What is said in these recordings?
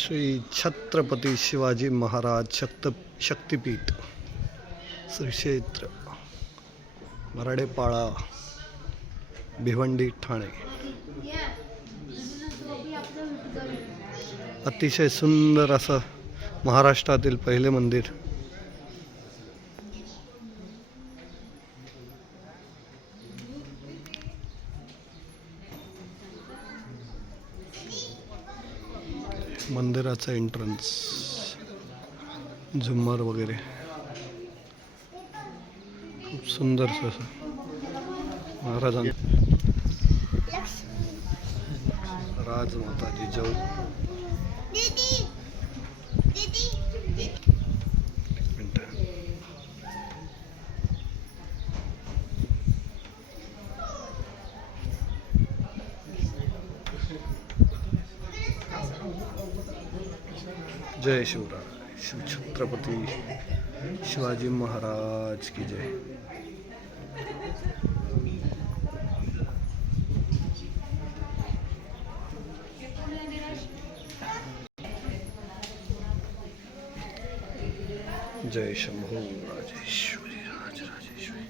श्री छत्रपती शिवाजी महाराज शक्तिपीठ श्री क्षेत्र मराडेपाळा भिवंडी ठाणे। अतिशय सुंदर असं महाराष्ट्रातील पहिले मंदिर। मंदिराचा एंट्रन्स, झुम्मर वगैरे खूप सुंदर असं महाराजांचं। राजमाता जिजाऊ जय शिवराय। शिव छत्रपती शिवाजी महाराज की जय। जय शंभो राजेश्वरी राजराजेश्वरी।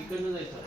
इकडनं जायचं